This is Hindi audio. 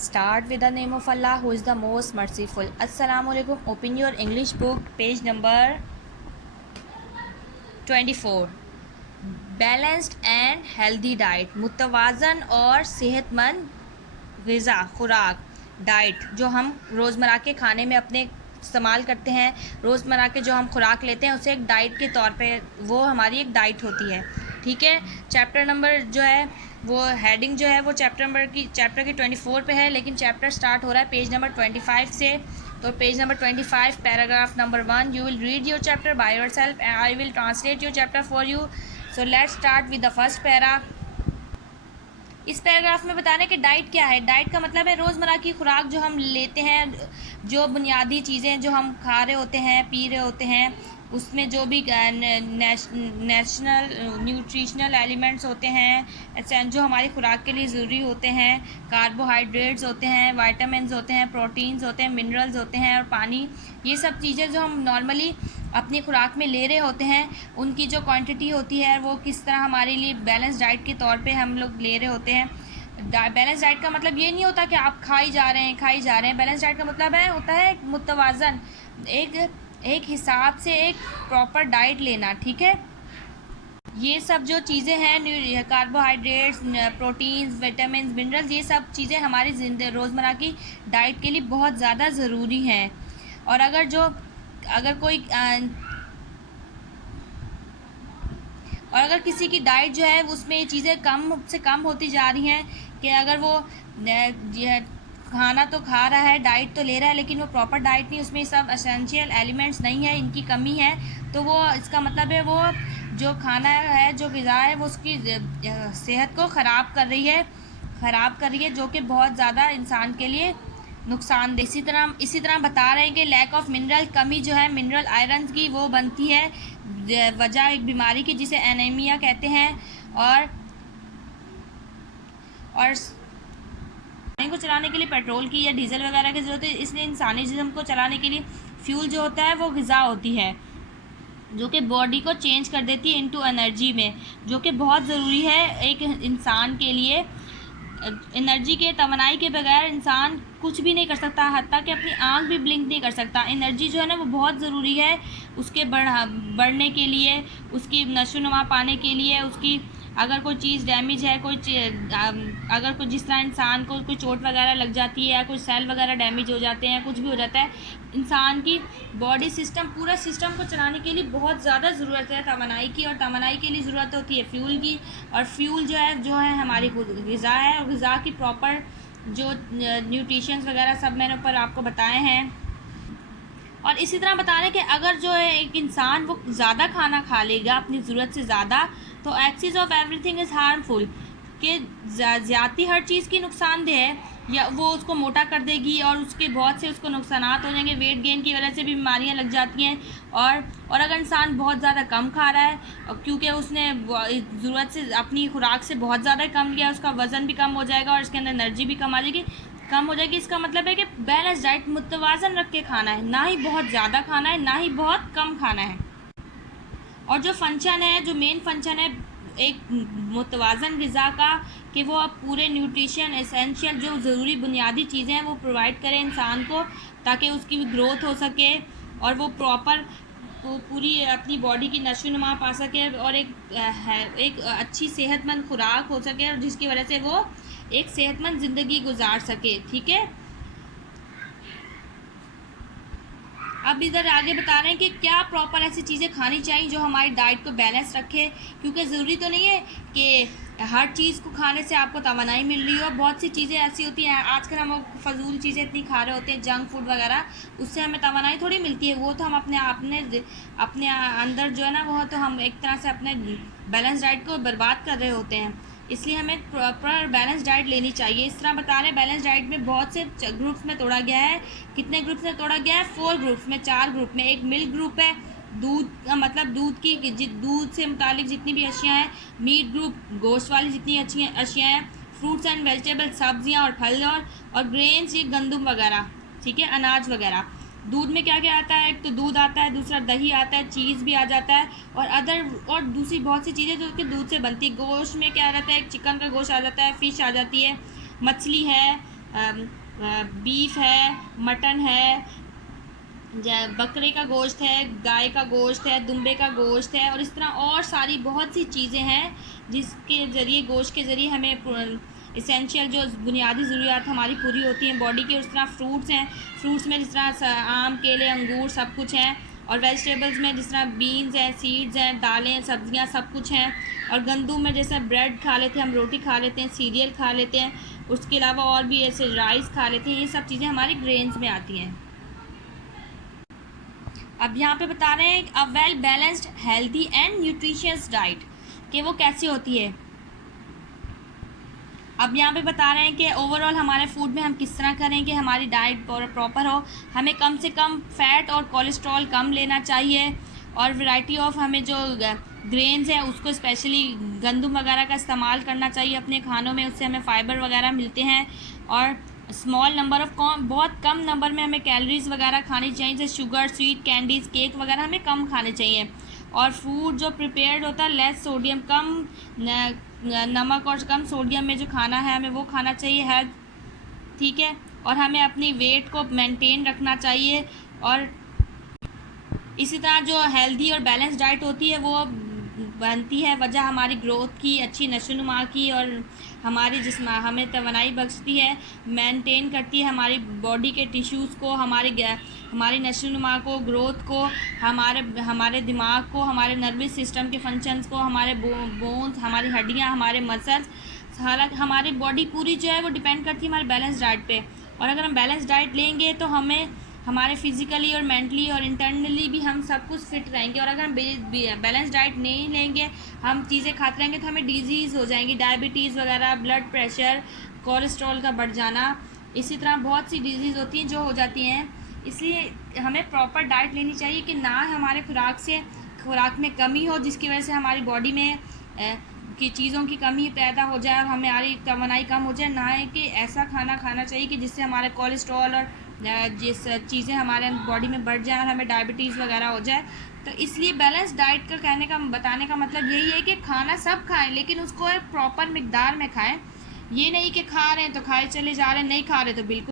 Start with the name of Allah who is the most merciful. Assalamualaikum. Open your English book, page number 24. Balanced and healthy diet, मुतवाज़न और सेहतमंद ग़िज़ा खुराक। डाइट जो हम रोज़मर्रा के खाने में अपने इस्तेमाल करते हैं, रोज़मर्रा के जो हम खुराक लेते हैं उसे एक डाइट के तौर पे, वो हमारी एक डाइट होती है। ठीक है, चैप्टर नंबर जो है वो हेडिंग जो है वो चैप्टर की 24 पे है, लेकिन चैप्टर स्टार्ट हो रहा है पेज नंबर 25 से। तो page number 25 paragraph number 1, you will read your chapter by your self and I will translate your chapter for you. So let's start with the first para. इस पैराग्राफ में बताने कि डाइट क्या है। डाइट का मतलब है रोज़मर्रा की खुराक जो हम लेते हैं, जो बुनियादी चीज़ें जो हम खा रहे होते हैं, पी रहे होते हैं, उसमें जो भी नेशनल न्यूट्रिशनल एलिमेंट्स होते हैं, जो हमारी खुराक के लिए ज़रूरी होते हैं, कार्बोहाइड्रेट्स होते हैं, विटामिन्स होते हैं, प्रोटीन्स होते हैं, मिनरल्स होते हैं और पानी, ये सब चीज़ें जो हम नॉर्मली अपनी खुराक में ले रहे होते हैं, उनकी जो क्वांटिटी होती है वो किस तरह हमारे लिए बैलेंस डाइट के तौर पे हम लोग ले रहे होते हैं। बैलेंस डाइट का मतलब ये नहीं होता कि आप खाई जा रहे हैं। बैलेंस डाइट का मतलब होता है मुतवाज़न, एक हिसाब से एक प्रॉपर डाइट लेना। ठीक है, ये सब जो चीज़ें हैं, कार्बोहाइड्रेट्स, प्रोटीन्स, विटामिन, मिनरल्स, ये सब चीज़ें हमारी रोज़मर्रा की डाइट के लिए बहुत ज़्यादा ज़रूरी हैं। और अगर किसी की डाइट जो है उसमें ये चीज़ें कम से कम होती जा रही हैं, कि अगर वो खाना तो खा रहा है, डाइट तो ले रहा है, लेकिन वो प्रॉपर डाइट नहीं, उसमें सब एसेंशियल एलिमेंट्स नहीं है, इनकी कमी है, तो वो इसका मतलब है वो जो खाना है, जो ग़िज़ा है, वो उसकी सेहत को ख़राब कर रही है, जो कि बहुत ज़्यादा इंसान के लिए नुकसानदेह। इसी तरह बता रहे हैं कि लैक ऑफ मिनरल, कमी जो है मिनरल आयरन की, वो बनती है वजह एक बीमारी की जिसे एनीमिया कहते हैं। और को चलाने के लिए पेट्रोल की या डीजल वगैरह की ज़रूरत है, इसलिए इंसानी जिस्म को चलाने के लिए फ्यूल जो होता है वो ग़िज़ा होती है, जो कि बॉडी को चेंज कर देती है इनटू एनर्जी में, जो कि बहुत ज़रूरी है एक इंसान के लिए। एनर्जी के तवानाई के बगैर इंसान कुछ भी नहीं कर सकता, हत्ता कि अपनी आँख भी ब्लिंक नहीं कर सकता। एनर्जी जो है ना वो बहुत ज़रूरी है उसके बढ़ने के लिए, उसकी नशोनुमा पाने के लिए। उसकी अगर कोई चीज़ डैमेज है, अगर कोई जिस तरह इंसान को कोई चोट वगैरह लग जाती है या कोई सेल वगैरह डैमेज हो जाते हैं, कुछ भी हो जाता है, इंसान की बॉडी सिस्टम, पूरा सिस्टम को चलाने के लिए बहुत ज़्यादा ज़रूरत है तवानाई की, और तवानाई के लिए ज़रूरत होती है फ्यूल की। और फ्यूल जो है हमारी ग़िज़ा है, और ग़िज़ा की प्रॉपर जो न्यूट्रिशंस वगैरह सब मैंने ऊपर आपको बताए हैं। और इसी तरह बता रहे हैं कि अगर जो है एक इंसान वो ज़्यादा खाना खा लेगा अपनी ज़रूरत से ज़्यादा, तो excess of everything is harmful, कि ज़्यादती हर चीज़ की नुकसानदेह है, या वो उसको मोटा कर देगी और उसके बहुत से उसको नुकसानात हो जाएंगे। वेट गेन की वजह से भी बीमारियां लग जाती हैं। और अगर इंसान बहुत ज़्यादा कम खा रहा है, क्योंकि उसने ज़रूरत से अपनी खुराक से बहुत ज़्यादा कम लिया, उसका वज़न भी कम हो जाएगा और इसके अंदर एनर्जी भी कम हो जाएगी। इसका मतलब है कि बैलेंस डाइट मुतवाज़न रख के खाना है, ना ही बहुत ज़्यादा खाना है, ना ही बहुत कम खाना है। और जो मेन फंक्शन है एक मुतवाज़न ग़िज़ा का, कि वो अब पूरे न्यूट्रिशन एसेंशियल जो ज़रूरी बुनियादी चीज़ें हैं वो प्रोवाइड करें इंसान को, ताकि उसकी भी ग्रोथ हो सके और वो प्रॉपर पूरी अपनी बॉडी की नशोनुमा पा सके, और एक अच्छी सेहतमंद खुराक हो सके, और जिसकी वजह से वो एक सेहतमंद ज़िंदगी गुजार सके। ठीक है, अब इधर आगे बता रहे हैं कि क्या प्रॉपर ऐसी चीज़ें खानी चाहिए जो हमारी डाइट को बैलेंस रखे, क्योंकि ज़रूरी तो नहीं है कि हर चीज़ को खाने से आपको तवानाई मिल रही हो। बहुत सी चीज़ें ऐसी होती हैं, आजकल हम फजूल चीज़ें इतनी खा रहे होते हैं, जंक फूड वगैरह, उससे हमें तवानाई थोड़ी मिलती है। वो तो हम अपने अंदर जो है ना, वो तो हम एक तरह से अपने बैलेंस डाइट को बर्बाद कर रहे होते हैं। इसलिए हमें प्रॉपर बैलेंस डाइट लेनी चाहिए। इस तरह बता रहे हैं बैलेंस डाइट में बहुत से ग्रुप्स में तोड़ा गया है। कितने ग्रुप्स में तोड़ा गया है? 4 ग्रुप्स में, 4 ग्रुप में। एक मिल्क ग्रुप है, दूध का मतलब दूध से मुतालिक जितनी भी अशियाँ हैं। मीट ग्रुप, गोश्त वाली जितनी अच्छी अशियाँ हैं। फ्रूट्स एंड वेजिटेबल, सब्जियाँ और फल, और ग्रेन्स, ये गंदम वगैरह, ठीक है, अनाज वगैरह। दूध में क्या क्या आता है? एक तो दूध आता है, दूसरा दही आता है, चीज़ भी आ जाता है, और दूसरी बहुत सी चीज़ें जो कि दूध से बनती है। गोश्त में क्या रहता है? एक चिकन का गोश्त आ जाता है, फ़िश आ जाती है, मछली है, बीफ है, मटन है, बकरे का गोश्त है, गाय का गोश्त है, दुम्बे का गोश्त है, और इस तरह और सारी बहुत सी चीज़ें हैं जिसके ज़रिए, गोश्त के ज़रिए हमें इसेंशियल जो बुनियादी ज़रूरियात हमारी पूरी होती हैं बॉडी की। उस तरह फ्रूट्स हैं, फ्रूट्स में जिस तरह आम, केले, अंगूर सब कुछ हैं। और वेजिटेबल्स में जिस तरह बीन्स हैं, सीड्स हैं, दालें, सब्जियां सब कुछ हैं। और गंदम में जैसे ब्रेड खा लेते हैं, हम रोटी खा लेते हैं, सीरियल खा लेते हैं, उसके अलावा और भी ऐसे राइस खा लेते हैं। ये सब चीज़ें हमारी ग्रेन्स में आती हैं। अब यहाँ पे बता रहे हैं a well balanced healthy and nutritious diet कि वो कैसी होती है। अब यहाँ पे बता रहे हैं कि ओवरऑल हमारे फूड में हम किस तरह करें कि हमारी डाइट प्रॉपर हो। हमें कम से कम फैट और कोलेस्ट्रॉल कम लेना चाहिए, और वैरायटी ऑफ हमें जो ग्रेन्स है उसको स्पेशली गंदम वगैरह का इस्तेमाल करना चाहिए अपने खानों में, उससे हमें फ़ाइबर वगैरह मिलते हैं। और स्मॉल नंबर ऑफ बहुत कम नंबर में हमें कैलोरीज वगैरह खानी चाहिए, जैसे शुगर, स्वीट, कैंडीज़, केक वगैरह हमें कम खाने चाहिए। और फूड जो प्रिपेयर्ड होता है लेस सोडियम, कम नमक और कम सोडियम में जो खाना है हमें वो खाना चाहिए हेल्थ, ठीक है। और हमें अपनी वेट को मेंटेन रखना चाहिए। और इसी तरह जो हेल्दी और बैलेंस डाइट होती है वो बनती है वजह हमारी ग्रोथ की, अच्छी नशोनुमा की, और हमारी जिस्म हमें तवानाई बख्शती है, मेंटेन करती है हमारी बॉडी के टिश्यूज़ को, हमारी नशोनुमा को, ग्रोथ को, हमारे दिमाग को, हमारे नर्वस सिस्टम के फंक्शंस को, हमारे बोन्स, हमारी हड्डियाँ, हमारे मसल्स। हालांकि हमारी बॉडी पूरी जो है वो डिपेंड करती है हमारे बैलेंस डाइट पे। और अगर हम बैलेंस डाइट लेंगे तो हमें हमारे फिज़िकली और मेंटली और इंटरनली भी हम सब कुछ फिट रहेंगे। और अगर हम बैलेंस डाइट नहीं लेंगे, हम चीज़ें खाते रहेंगे, तो हमें डिजीज़ हो जाएंगी, डायबिटीज़ वगैरह, ब्लड प्रेशर, कोलेस्ट्रॉल का बढ़ जाना, इसी तरह बहुत सी डिजीज़ होती हैं जो हो जाती हैं। इसलिए हमें प्रॉपर डाइट लेनी चाहिए कि ना हमारे खुराक में कमी हो जिसकी वजह से हमारी बॉडी में कि चीज़ों की कमी पैदा हो जाए और हमारी तवानाई कम हो जाए। ना है कि ऐसा खाना खाना चाहिए कि जिससे हमारे कोलेस्ट्रॉल और जिस चीज़ें हमारे बॉडी में बढ़ जाए और हमें डायबिटीज़ वगैरह हो जाए। तो इसलिए बैलेंस डाइट का बताने का मतलब यही है कि खाना सब खाएं, लेकिन उसको एक प्रॉपर मिकदार में खाएं। ये नहीं कि खा रहे हैं तो खाए चले जा रहे हैं, नहीं खा रहे तो बिल्कुल